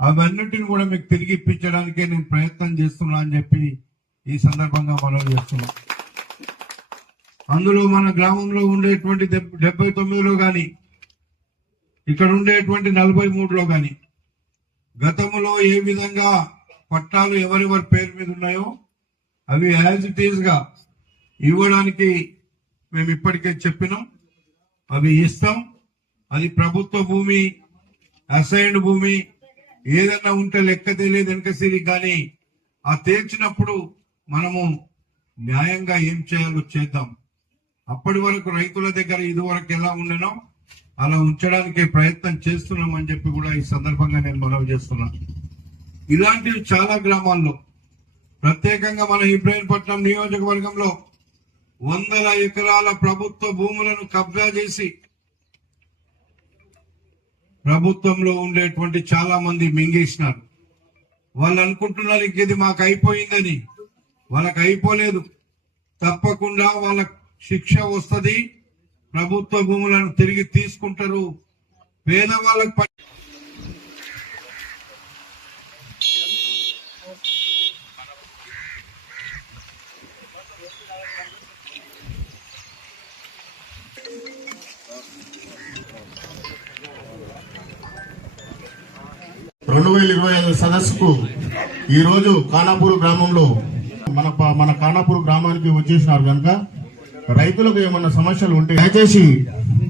అవన్నిటిని కూడా మీకు తిరిగి ఇప్పించడానికే నేను ప్రయత్నం చేస్తున్నా అని చెప్పి ఈ సందర్భంగా మనం చేస్తున్నాం. అందులో మన గ్రామంలో ఉండేటువంటి డెబ్- డెబ్బై తొమ్మిదిలో కానీ ఇక్కడ ఉండేటువంటి నలభై మూడులో కానీ గతంలో ఏ విధంగా పట్టాలు ఎవరెవరి పేరు మీద ఉన్నాయో అవి యాజ్ ఇట్ ఈస్గా ఇవ్వడానికి మేము ఇప్పటికే చెప్పినాం. అవి ఇస్తాం. అది ప్రభుత్వ భూమి అసైన్డ్ భూమి ఏదన్నా ఉంటే లెక్క తెలియదు వెనకసిరి కానీ ఆ తేల్చినప్పుడు మనము న్యాయంగా ఏం చేయాలో చేద్దాం. అప్పటి వరకు రైతుల దగ్గర ఇది వరకు ఎలా ఉండనో అలా ఉంచడానికి ప్రయత్నం చేస్తున్నాం అని చెప్పి కూడా ఈ సందర్భంగా నేను మనవి చేస్తున్నాను ఇలాంటివి చాలా గ్రామాల్లో ప్రత్యేకంగా మన ఇబ్రాహీంపట్నం నియోజకవర్గంలో వందల ఎకరాల ప్రభుత్వ భూములను కబ్జా చేసి ప్రభుత్వంలో ఉండేటువంటి చాలా మంది మింగేసినారు. వాళ్ళు అనుకుంటున్నారు ఇంక ఇది మాకు అయిపోయిందని. వాళ్ళకి అయిపోలేదు. తప్పకుండా వాళ్ళ శిక్ష వస్తుంది. ప్రభుత్వ భూములను తిరిగి తీసుకుంటారు. పేదవాళ్ళకి ప- రెండు వేల ఇరవై ఐదు సదస్సుకు ఈ రోజు కానాపూర్ గ్రామంలో మన మన కానాపూర్ గ్రామానికి వచ్చేసినారు కనుక రైతులకు ఏమన్నా సమస్యలు ఉంటే దయచేసి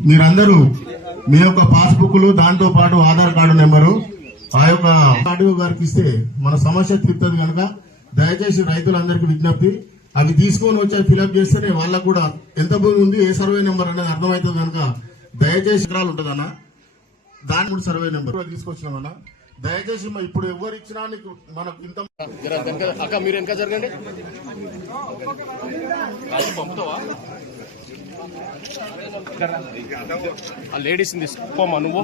మీరందరూ మీ యొక్క పాస్బుక్లు దాంతో పాటు ఆధార్ కార్డు నెంబరు ఆ యొక్క ఆడియో గారికి ఇస్తే మన సమస్య తీరుతుంది కనుక దయచేసి రైతులందరికీ విజ్ఞప్తి. అవి తీసుకొని వచ్చి ఫిలప్ చేస్తేనే వాళ్ళకు కూడా ఎంత భూమి ఉంది ఏ సర్వే నెంబర్ అనేది అర్థమవుతుంది కనుక దయచేసి ఎకరాలు ఉంటుందన్నా. దాని కూడా సర్వే నెంబర్ తీసుకొచ్చినామన్నా. దయచేసి ఇప్పుడు ఎవరు ఇచ్చినా నీకు మనకు ఇంత అక్క మీరు వెనక జరగండి. పంపుతావా? ఆ లేడీస్ తీసుకోమా నువ్వు.